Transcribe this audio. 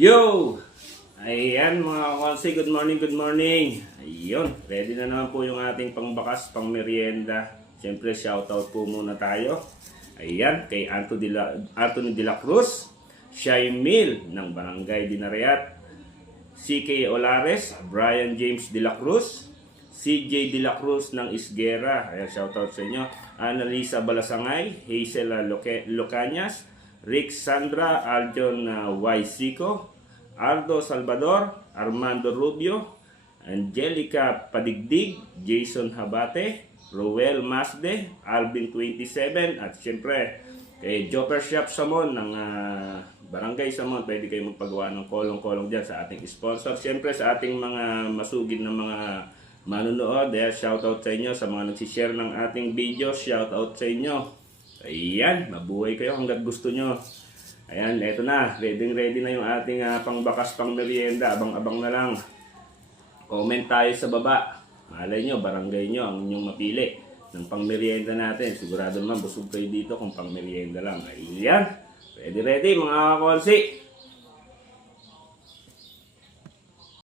Yo! Ayan mga kakonsi, good morning, good morning. Ayun, ready na naman po yung ating pangbakas, pang merienda. Siyempre, shoutout po muna tayo. Ayan, kay Anthony de la Cruz, Shaimil ng Barangay Dinariat, CK Olares, Brian James de la Cruz, CJ de la Cruz ng Isguera. Ayan, shoutout sa inyo. Annalisa Balasangay, Hazel Locanyas, Rick Sandra, Aljon Y. Sico, Aldo Salvador, Armando Rubio, Angelica Padigdig, Jason Habate, Roel Masde, Alvin 27, at siyempre kay Joker Shop Samon ng Barangay Samon. Pwede kayo magpagawa ng kolong-kolong dyan sa ating sponsor. Siyempre sa ating mga masugid na mga manunood, shoutout sa inyo. Sa mga nagsishare ng ating video, shoutout sa inyo. Ayan, mabuhay kayo hanggat gusto nyo. Ayan, eto na. Ready na yung ating pangbakas, pang merienda. Abang-abang na lang. Comment tayo sa baba. Malay nyo, barangay nyo ang inyong mapili ng pang merienda natin. Sigurado naman busog kayo dito kung pang merienda lang. Ayan, ready mga konsi.